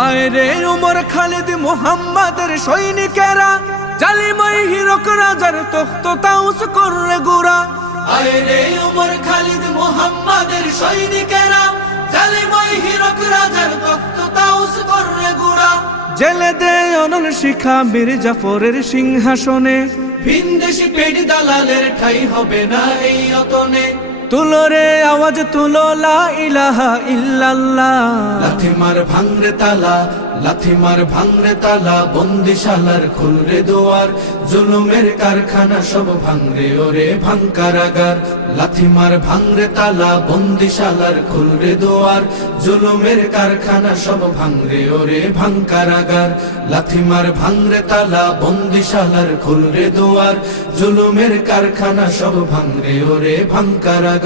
আয় রে উমর খালিদ মুহাম্মাদের সৈনিকেরা, জালিমাই হিরক রাজার তখ্ত তাউস করে গুরা। আয় রে উমর খালিদ মুহাম্মাদের সৈনিকেরা, জালিমাই হিরক রাজার তখ্ত তাউস করে গুরা। জেলে দে অনল শিখা মীর জাফরের সিংহাসনে, ভিনদেশি পেট দালালের ঠাই হবে না এই অতনে। তুলো রে আওয়াজ তুলো লা ইলাহা ইল্লাল্লাহ। লাথি মার ভাঙরে তালা, লাথি মার ভাঙরে তালা, বন্দিশালার খুলরে দুয়ার, জুলুমের কারখানা সব ভাঙরে ওরে ভাঙ কারাগার। লাথি মার ভাঙরে তালা, বন্দিশালার খুলরে দুয়ার, জুলুমের কারখানা সব ভাঙরে ওরে ভাঙ কারাগার। লাথি মার ভাঙরে তালা, বন্দিশালার খুলরে দুয়ার, জুলুমের কারখানা সব ভাঙরে ওরে ভাঙ কারাগার।